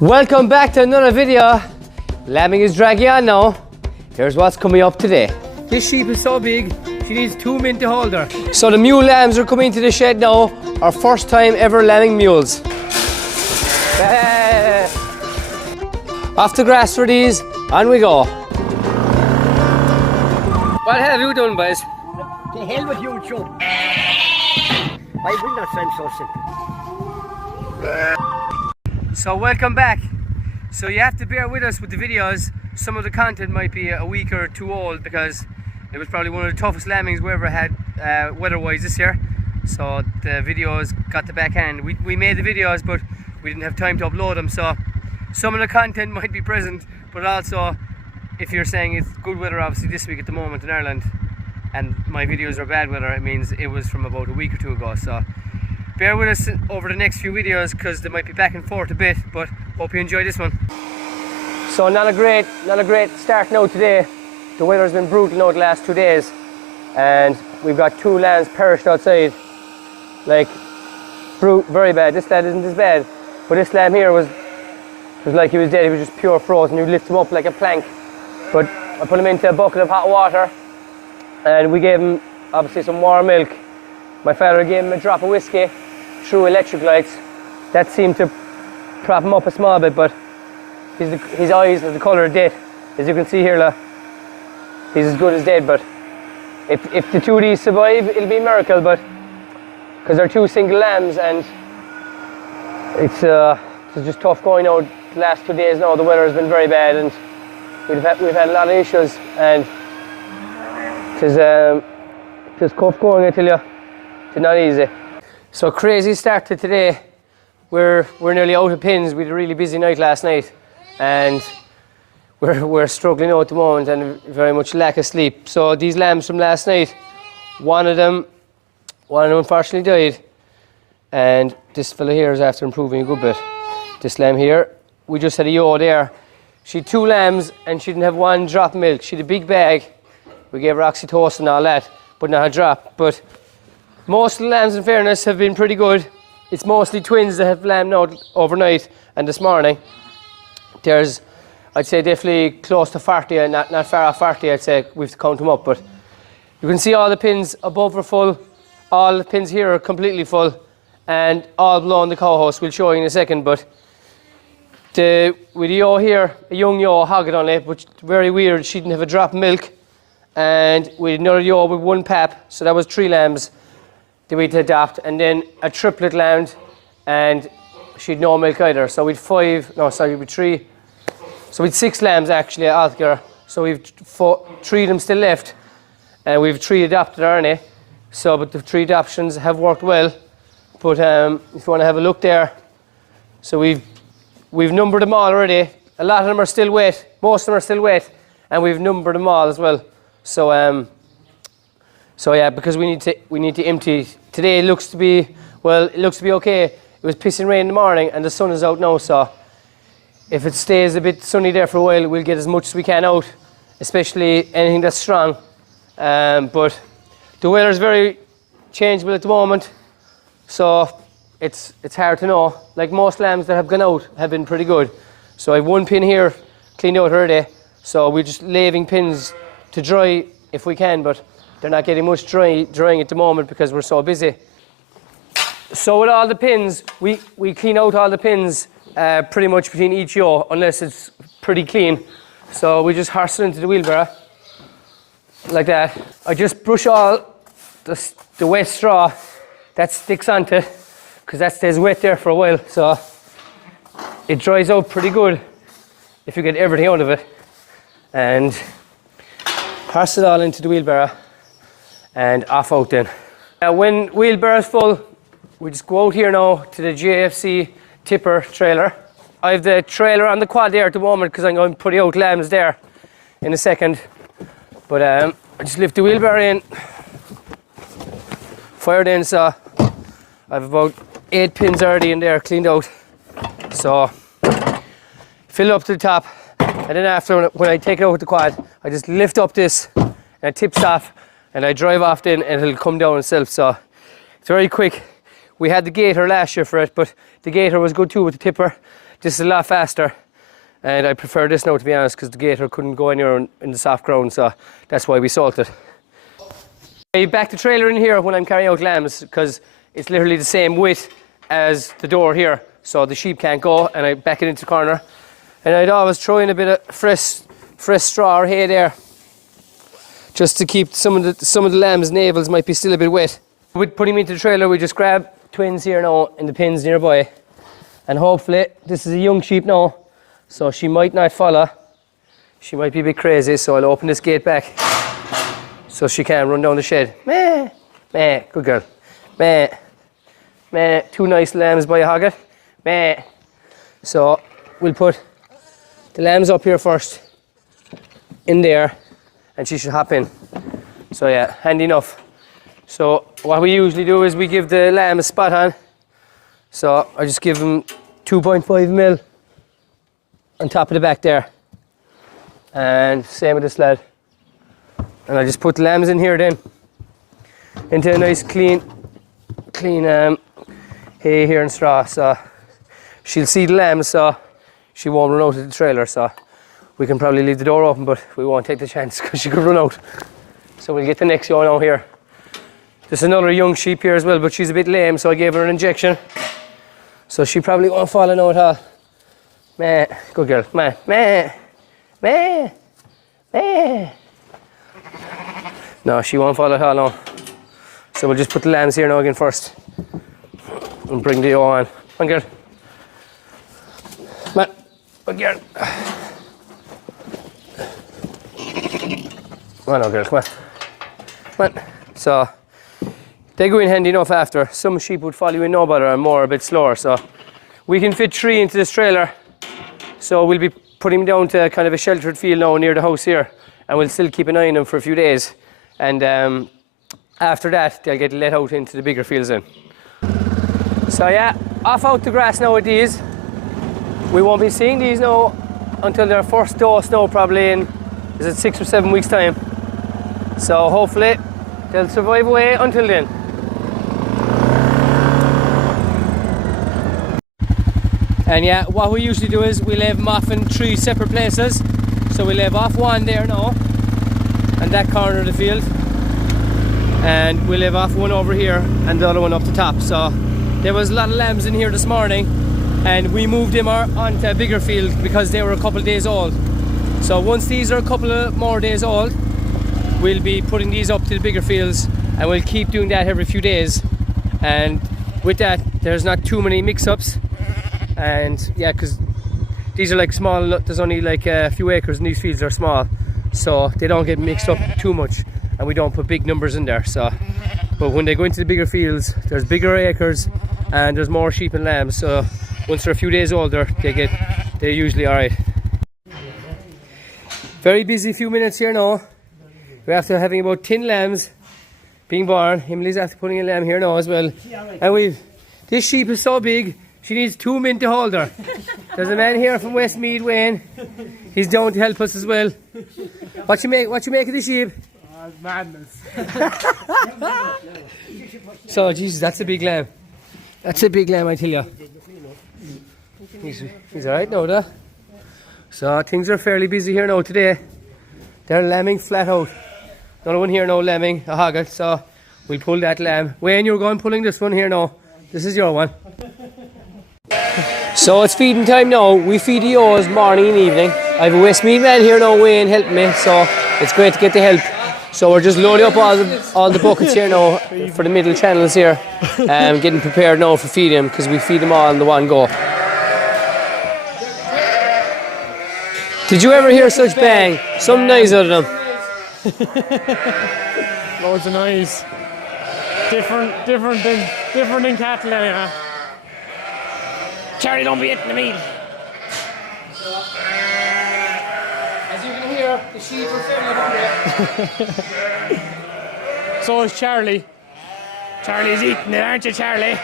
Welcome back to another video. Lambing is dragging on now. Here's what's coming up today. This sheep is so big, she needs 2 men to hold her. So the mule lambs are coming to the shed now. Our first time ever lambing mules. Off the grass for these, on we go. What have you done, boys? The hell with you, Joe. I will not swim so simple. So welcome back. So you have to bear with us with the videos. Some of the content might be a week or two old because it was probably one of the toughest lambings we ever had weather-wise this year. So the videos got the backhand. We made the videos, but we didn't have time to upload them. So some of the content might be present, but also if you're saying it's good weather obviously this week at the moment in Ireland and my videos are bad weather, it means it was from about a week or two ago. So bear with us over the next few videos because they might be back and forth a bit, but hope you enjoy this one. So not a great start now today. The weather's been brutal now the last 2 days and we've got 2 lambs perished outside. Like, very bad. This lad isn't as bad, but this lamb here was like he was dead. He was just pure frozen. You lift him up like a plank. But I put him into a bucket of hot water and we gave him obviously some warm milk. My father gave him a drop of whiskey through electric lights. That seemed to prop him up a small bit, but his eyes are the colour of death. As you can see here, he's as good as dead. But if the 2 of these survive, it'll be a miracle. But because they're 2 single lambs and it's just tough going out the last 2 days now. The weather has been very bad and we've had a lot of issues and it's tough going, I tell you. It's not easy. So crazy start to today. We're nearly out of pins. We had a really busy night last night and we're struggling out at the moment and very much lack of sleep. So these lambs from last night, one of them unfortunately died, and this fella here is after improving a good bit. This lamb here, we just had a ewe there. She had 2 lambs and she didn't have 1 drop of milk. She had a big bag. We gave her oxytocin and all that, but not a drop. But most of the lambs, in fairness, have been pretty good. It's mostly twins that have lambed out overnight and this morning. There's, I'd say, definitely close to 40 and not far off 40, I'd say. We have to count them up, but you can see all the pins above are full. All the pins here are completely full and all below in the cow house. We'll show you in a second, but with the ewe here, a young ewe hogged on it, which very weird. She didn't have a drop of milk, and we had another ewe with 1 pap, so that was 3 lambs that we had to adopt, and then a triplet lamb, and she had no milk either. So we'd 3. So we'd 6 lambs actually altogether. So we've 3 of them still left, and we've 3 adopted, aren't they? So, but the 3 adoptions have worked well. But if you want to have a look there, so we've numbered them all already. A lot of them are still wet. Most of them are still wet, and we've numbered them all as well. So so yeah, because we need to empty. Today it looks to be okay. It was pissing rain in the morning, and the sun is out now. So if it stays a bit sunny there for a while, we'll get as much as we can out, especially anything that's strong. But the weather is very changeable at the moment, so it's hard to know. Like most lambs that have gone out have been pretty good. So I have 1 pin here cleaned out already. So we're just leaving pins to dry if we can, but they're not getting much drying at the moment because we're so busy. So with all the pins, we clean out all the pins pretty much between each ewe unless it's pretty clean. So we just horse it into the wheelbarrow like that. I just brush all the wet straw that sticks onto it because that stays wet there for a while, so it dries out pretty good if you get everything out of it. And pass it all into the wheelbarrow and off out then. Now when wheelbarrow is full, we just go out here now to the JFC tipper trailer. I have the trailer on the quad there at the moment because I'm going to put out lambs there in a second. But I just lift the wheelbarrow in, fire it in, so I have about 8 pins already in there cleaned out. So fill it up to the top, and then after, when I take it out with the quad, I just lift up this and it tips off and I drive off then and it'll come down itself. So it's very quick. We had the gator last year for it, but the gator was good too with the tipper. this is a lot faster. And I prefer this now, to be honest, because the gator couldn't go anywhere in the soft ground, so that's why we salted. I back the trailer in here when I'm carrying out lambs, because it's literally the same width as the door here, so the sheep can't go, and I back it into the corner. And I'd always throw in a bit of fresh straw or hay there, just to keep some of the lambs' navels might be still a bit wet. With putting them into the trailer, we just grab twins here now in the pins nearby, and hopefully this is a young sheep now, so she might not follow. She might be a bit crazy, so I'll open this gate back so she can run down the shed. Meh, meh, good girl. Meh, meh, 2 nice lambs by a hogget. Meh. So we'll put the lambs up here first, in there, and she should hop in. So yeah, handy enough. So what we usually do is we give the lamb a spot on. So I just give them 2.5 mil on top of the back there. And same with this lad. And I just put the lambs in here then, into a nice clean hay here and straw. So she'll see the lambs, so she won't run out of the trailer. So we can probably leave the door open, but we won't take the chance because she could run out. So we'll get the next one out here. There's another young sheep here as well, but she's a bit lame, so I gave her an injection. So she probably won't fall in at all. Meh, good girl. Meh, meh, meh, meh. No, she won't fall at all now. So we'll just put the lambs here now again first. And bring the ewe on. Come on, girl. Come on, good girl. Come on now, girl, come on. Come on. So, they go in handy enough after. Some sheep would follow you in no bother and more a bit slower. So, we can fit 3 into this trailer. So, we'll be putting them down to kind of a sheltered field now near the house here. And we'll still keep an eye on them for a few days. And after that, they'll get let out into the bigger fields then. So yeah, off out the grass now with these. We won't be seeing these now until their first dose now, probably in, is it 6 or 7 weeks time. So hopefully they'll survive away until then. And yeah, what we usually do is we'll have them off in 3 separate places. So we'll have off one there now, and that corner of the field, and we'll have off one over here and the other one up the top. So there was a lot of lambs in here this morning, and we moved them onto a bigger field because they were a couple of days old. So once these are a couple of more days old, we'll be putting these up to the bigger fields, and we'll keep doing that every few days. And with that, there's not too many mix-ups. And yeah, because these are like small, there's only like a few acres and these fields are small, so they don't get mixed up too much, and we don't put big numbers in there. So, but when they go into the bigger fields, there's bigger acres and there's more sheep and lambs, so once they're a few days older, they're usually alright. Very busy few minutes here now. We're after having about 10 lambs being born. Emily's after putting a lamb here now as well. And this sheep is so big, she needs 2 men to hold her. There's a man here from Westmead, Wayne. He's down to help us as well. What you make of the sheep? Oh, it's madness. So, Jesus, that's a big lamb. That's a big lamb, I tell you. He's alright now, though. So, things are fairly busy here now today. They're lambing flat out. Another one here now lambing, a hogget. So, we'll pull that lamb. Wayne, you're going pulling this one here now. This is your one. So it's feeding time now. We feed the ewes morning and evening. I have a Westmead man here now, Wayne, helping me, so it's great to get the help. So we're just loading up all the buckets here now for the middle channels here, getting prepared now for feeding them, because we feed them all in the one go. Did you ever hear such bang? Some noise out of them. Loads of noise. Different than cattle anyway. Charlie, don't be hitting the meat. As you can hear, the sheep are fairly hungry. So is Charlie. Charlie's eating it, aren't you, Charlie?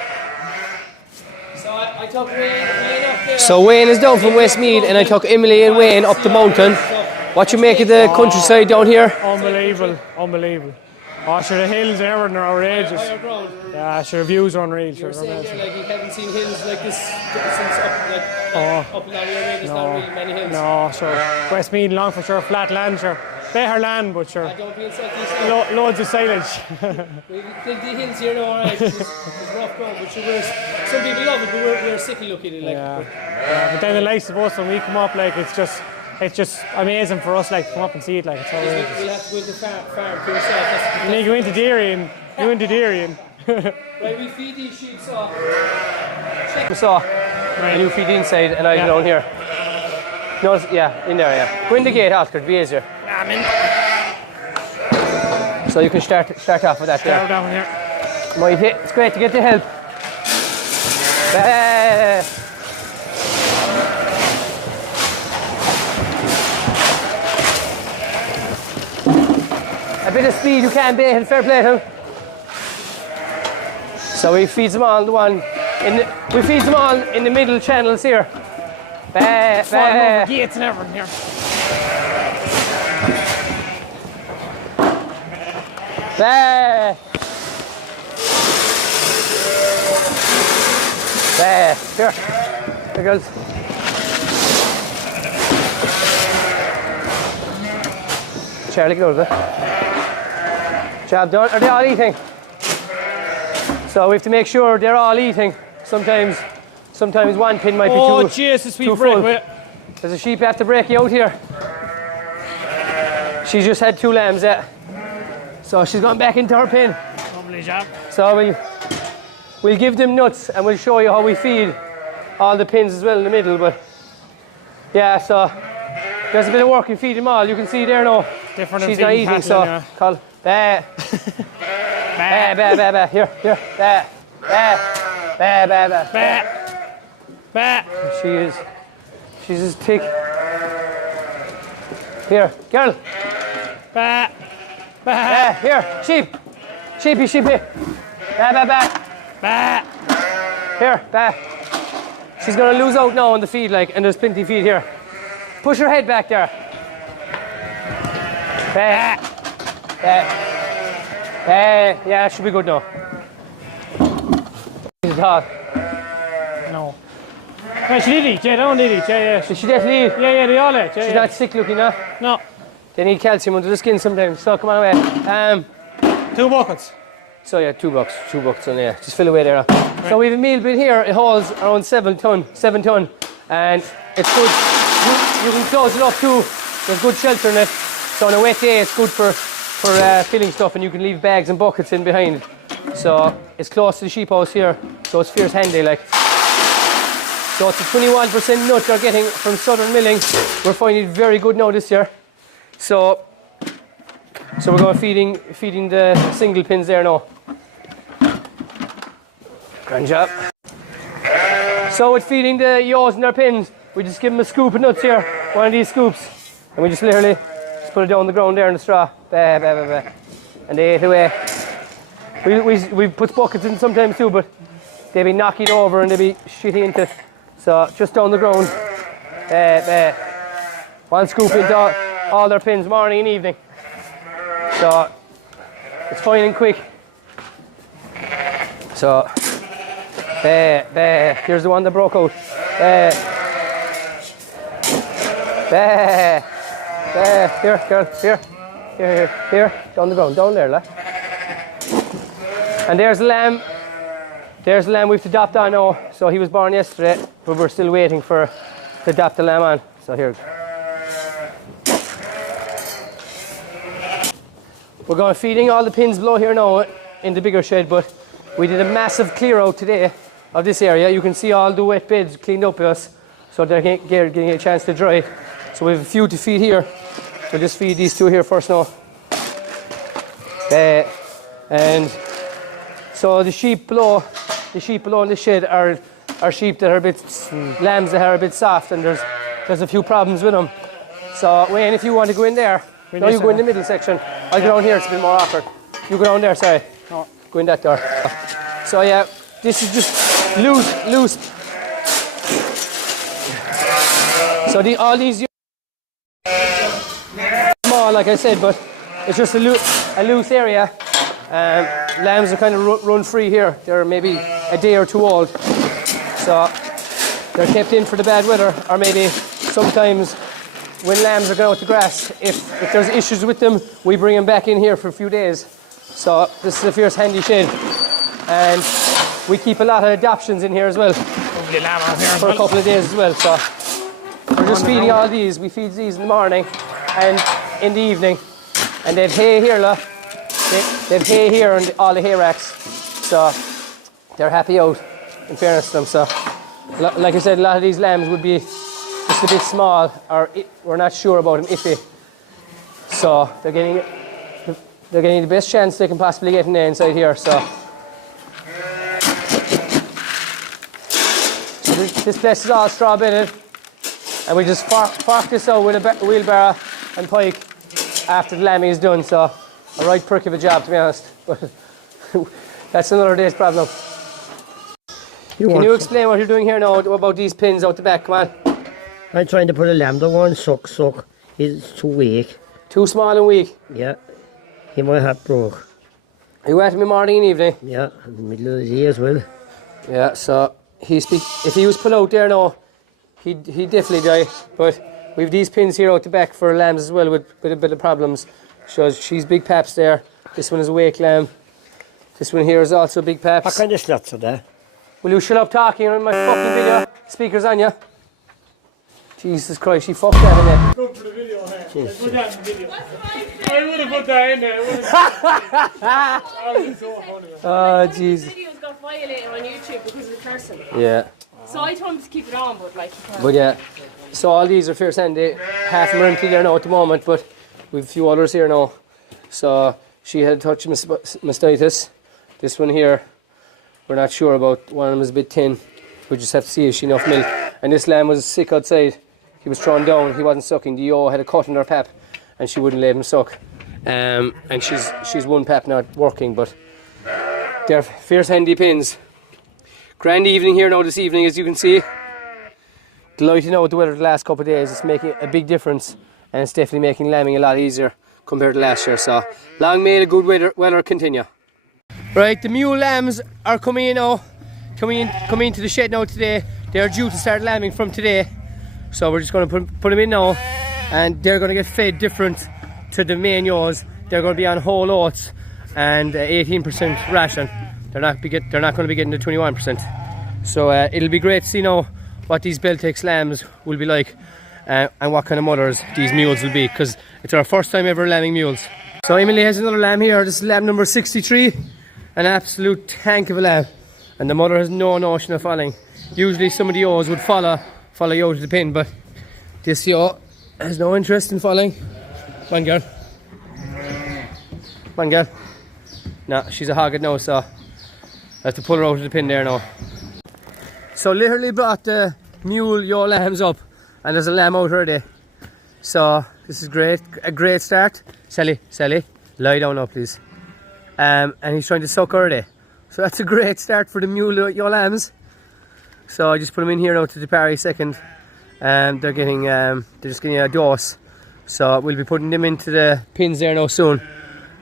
So I took Wayne up there. So Wayne is down from Westmead, and I took Emily and Wayne up the mountain. What you make of the countryside down here? Unbelievable, unbelievable. Oh, sure, the hills and everything are outrageous. Higher ground. Yeah, sure, the views are unreal. You were Sure, saying there, like, you haven't seen hills like this since up and down your way. There's not really many hills. No, sure. Westmead, Longford, flat land, sure. Better land, but sure. Don't be in south east. Loads of silage. We've plenty of hills here now, alright. It's rough ground, but sure, some people love it, but we're sickly looking at it. Like, Yeah, but then the likes of us, when we come up, like, it's just amazing for us, like, to come up and see it, like, it's outrageous. we'll have to go into farm for yourself. And then you go into dairy and Right, we feed these sheep, so check the saw, and you feed inside, and I go down here. No, yeah, in there, yeah. Go in the gate, Oscar, it'll be easier. I'm in. So you can start off with that there. Down here. Might hit. It's great to get the help. A bit of speed you can be, and fair play to him. So we feed them all in the middle channels here. Falling over gates and everything here. Here goes. Charlie, get over there. Job done. Are they all eating? So we have to make sure they're all eating. Sometimes one pin might be Oh, Jesus, we break with it. There's a sheep have to break you out here. She's just had 2 lambs, yeah. So she's gone back into her pen. Lovely job. So we'll give them nuts and we'll show you how we feed all the pins as well in the middle. But yeah, so there's a bit of work in feeding them all. You can see there now. Different she's not eating, so anyway. call bah. Bah. Here. Bah. She's as thick. Here, girl. Bah. Here, sheepy. Bah. Here, bah. She's gonna lose out now on the feed, like, and there's plenty of feed here. Push her head back there. Yeah, should be good now. Is it hot? No. No, she did eat, yeah, they don't need eat, yeah. Did she definitely eat? Yeah, they all ate, yeah. She's not sick looking now. No. They need calcium under the skin sometimes, so come on away. 2 buckets. So yeah, 2 bucks on there. Just fill away there. Right. So we have a meal bin here. It holds around 7 ton, and it's good. You can close it up too. There's good shelter in it. So on a wet day, it's good for filling stuff, and you can leave bags and buckets in behind. So it's close to the sheep house here, so it's fierce handy, like. So it's a 21% nut they're getting from Southern Milling. We're finding it very good now this year. So we're going feeding the single pins there now. Grand job. So with feeding the ewes and their pins, we just give them a scoop of nuts here, one of these scoops, and we just literally just put it down on the ground there in the straw. Bah. And they ate away. We put buckets in sometimes too, but they'd be knocking over and they'd be shitting into. So just down the ground. One scoop into all their pins morning and evening. So it's fine and quick. So here's the one that broke out. Here, girl, here, down the ground, down there, lad. And there's the lamb. There's the lamb we've to adopt on now. So he was born yesterday, but we're still waiting to adopt the lamb on. So here. We're going feeding all the pins below here now in the bigger shed, but we did a massive clear out today of this area. You can see all the wet beds cleaned up with us, so they're getting a chance to dry. So we have a few to feed here. We'll just feed these 2 here first now. And so the sheep below in the shed are sheep that are a bit, lambs that are a bit soft, and there's a few problems with them. So Wayne, if you want to go in there, no, you go in the middle section. I'll go down here, it's a bit more awkward. You go down there, sorry. No. Go in that door. So yeah, this is just loose. So all these small, like I said, but it's just a loose area. Lambs are kind of run free here. They're maybe a day or two old. So they're kept in for the bad weather, or maybe sometimes when lambs are going out to grass, if there's issues with them, we bring them back in here for a few days. So this is a fierce handy shed. And we keep a lot of adoptions in here as well for a couple of days as well. So we're just feeding all these. We feed these in the morning and in the evening. And they've hay here, look. They've hay here and all the hay racks. So they're happy out, in fairness to them. So like I said, a lot of these lambs would be just a bit small, or we're not sure about them, iffy. So they're getting the best chance they can possibly get in there inside here. So this place is all straw bedded, and we just park this out with a wheelbarrow and pike after the lambing is done. So a right prick of a job, to be honest, but that's another day's problem. Can you explain what you're doing here now about these pins out the back? Come on. I'm trying to put a lamb down one, suck. He's too weak. Too small and weak? Yeah. He might have broke. You wet him in morning and evening? Yeah, in the middle of the day as well. Yeah, so if he was put out there now, he'd definitely die. But we've these pins here out the back for lambs as well with a bit of problems. Shows she's big paps there. This one is a wake lamb. This one here is also big paps. What kind of slots are there? Will you shut up talking on my fucking video? Speaker's on you. Jesus Christ, she fucked that in there. Good for the video, hey. Put that in the video. I would have put that in there. That would be so funny. Oh, Jesus. The videos got violated on YouTube because of the person. Yeah. So I told him to keep it on, but like. But yeah, so all these are fierce handy. Half of them are empty there now at the moment, but we've a few others here now. So she had touch mastitis. This one here, we're not sure about. One of them is a bit thin. We just have to see if she enough milk. And this lamb was sick outside. He was thrown down. He wasn't sucking. The ewe had a cut in her pap, and she wouldn't let him suck. And she's one pap not working, but they're fierce handy pins. Grand evening here now this evening, as you can see. Delighted now with the weather the last couple of days. It's making a big difference, and it's definitely making lambing a lot easier compared to last year. So long may the good weather continue. Right, the mule lambs are coming in now. Coming into the shed now today. They're due to start lambing from today. So we're just going to put them in now, and they're going to get fed different to the main ewes. They're going to be on whole oats and 18% ration. They're not going to be getting the 21%. So it'll be great to see now what these Beltex lambs will be like, and what kind of mothers these mules will be, because it's our first time ever lambing mules. So Emily has another lamb here. This is lamb number 63, an absolute tank of a lamb, and the mother has no notion of falling. Usually some of the ewes would follow you to the pin, but this ewe has no interest in falling. Come on, girl. Come on, girl. No, she's a hog now, so I have to pull her out of the pin there now. So literally brought the mule ewe lambs up, and there's a lamb out already. So this is great, a great start. Sally, lie down now, please. And he's trying to suck already. So that's a great start for the mule ewe lambs. So I just put them in here now to the parry second. They're just getting a dose. So we'll be putting them into the pins there now soon.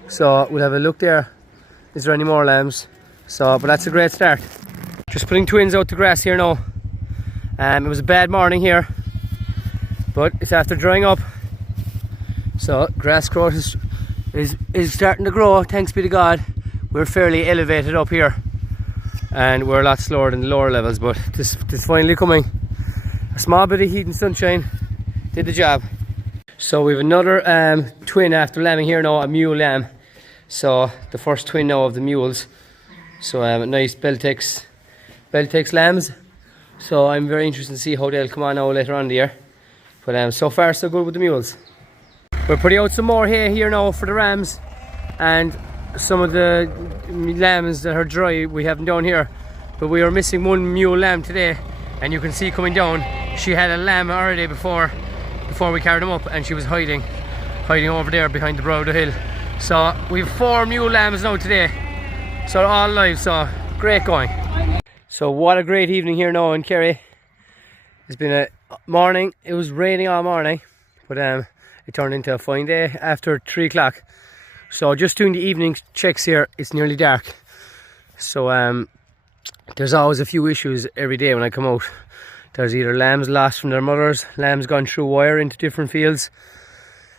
So we'll have a look there. Is there any more lambs? So, but that's a great start. Just putting twins out to grass here now. It was a bad morning here, but it's after drying up. So grass growth is starting to grow, thanks be to God. We're fairly elevated up here, and we're a lot slower than the lower levels, but this finally coming. A small bit of heat and sunshine did the job. So we have another twin after lambing here now, a mule lamb. So the first twin now of the mules. So a nice Beltex lambs. So I'm very interested to see how they'll come on now later on in the year. But so far so good with the mules. We're putting out some more hay here now for the rams, and some of the lambs that are dry we have them down here. But we are missing one mule lamb today, and you can see coming down, she had a lamb already before we carried them up, and she was hiding over there behind the brow of the hill. So we have 4 mule lambs now today, so all live, so great going. So what a great evening here now in Kerry. It's been a morning, it was raining all morning, but it turned into a fine day after 3 o'clock. So just doing the evening checks here, it's nearly dark. So there's always a few issues every day when I come out. There's either lambs lost from their mothers, lambs gone through wire into different fields,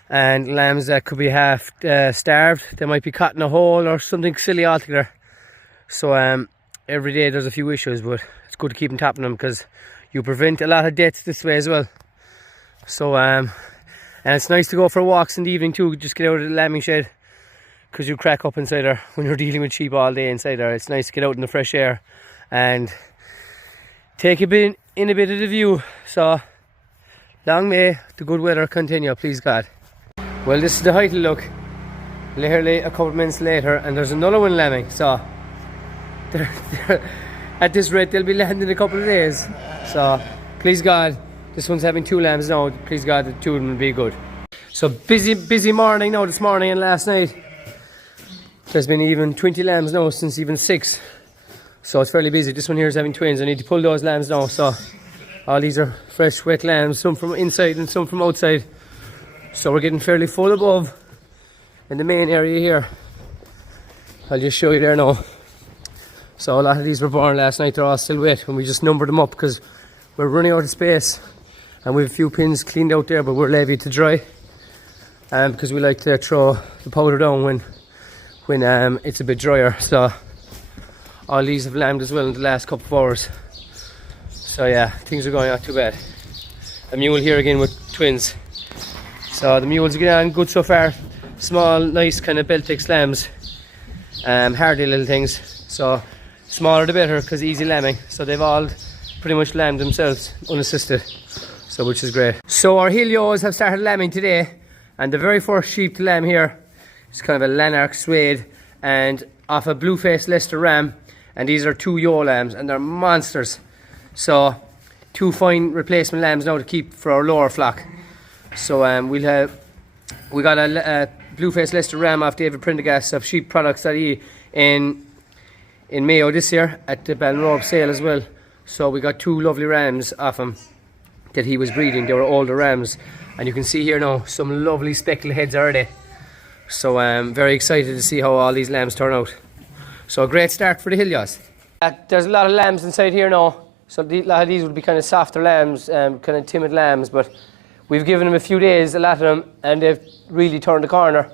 and lambs that could be half starved. They might be caught in a hole or something silly altogether. So every day there's a few issues, but it's good to keep on top of them because you prevent a lot of deaths this way as well. So and it's nice to go for walks in the evening too. Just get out of the lambing shed, because you crack up inside there when you're dealing with sheep all day inside there. It's nice to get out in the fresh air and take a bit of the view. So long may the good weather continue, please God. Well, this is the height look. Literally a couple of minutes later, and there's another one lambing. So they're at this rate they'll be landing in a couple of days. So please God, this one's having 2 lambs now. Please God, the 2 of them will be good. So busy morning now, this morning and last night. There's been even 20 lambs now since even 6. So it's fairly busy. This one here is having twins. I need to pull those lambs now. So all these are fresh, wet lambs, some from inside and some from outside. So we're getting fairly full above in the main area here. I'll just show you there now. So a lot of these were born last night. They're all still wet, and we just numbered them up because we're running out of space, and we have a few pins cleaned out there, but we're levied to dry, because we like to throw the powder down when it's a bit drier. So all these have lambed as well in the last couple of hours. So yeah, things are going not too bad. A mule here again with twins. So the mules are getting on good so far. Small, nice kind of Beltex lambs, hardy little things. So smaller the better, because easy lambing. So they've all pretty much lambed themselves unassisted, so which is great. So our Helios have started lambing today, and the very first sheep to lamb here is kind of a Lanark Suede and off a blue-faced Leicester ram, and these are 2 ewe lambs, and they're monsters. So 2 fine replacement lambs now to keep for our lower flock. So we got a blue-faced Leicester ram off David Prendergast of sheepproducts.ie in Mayo this year at the Ballinrobe sale as well. So we got 2 lovely rams off him that he was breeding. They were older rams, and you can see here now some lovely speckled heads already. So I'm very excited to see how all these lambs turn out. So a great start for the Helios. There's a lot of lambs inside here now, so a lot of these would be kind of softer lambs, kind of timid lambs, but we've given them a few days, a lot of them, and they've really turned the corner.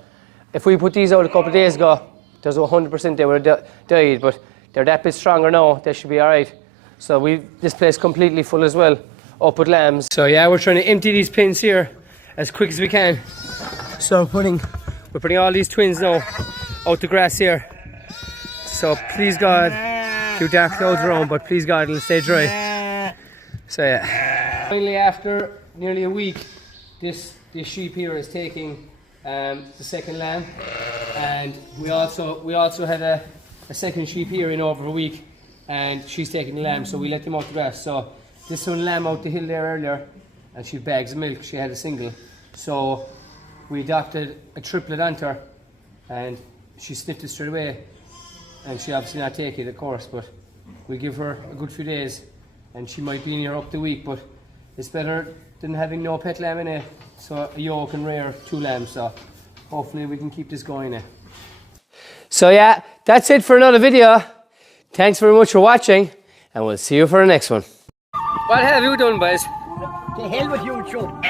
If we put these out a couple of days ago, there's 100% they would have died, but they're that bit stronger now, they should be alright. So we've this place completely full as well, up with lambs. So yeah, we're trying to empty these pins here as quick as we can. So we're putting all these twins now out the grass here. So please God, a few dark clouds around, but please God it'll stay dry. So yeah. Finally, after nearly a week, this sheep here is taking the second lamb, and we also had a second sheep here in over a week, and she's taking the lamb, so we let them out the grass. So this one lamb out the hill there earlier, and she bags of milk. She had a single, so we adopted a triplet onto her, and she sniffed it straight away, and she obviously not take it, of course, but we give her a good few days, and she might be in here up the week, but it's better than having no pet lamb in it. So a ewe can rear 2 lambs, so hopefully we can keep this going. So yeah, that's it for another video. Thanks very much for watching, and we'll see you for the next one. What have you done, boys? The hell with you, chum.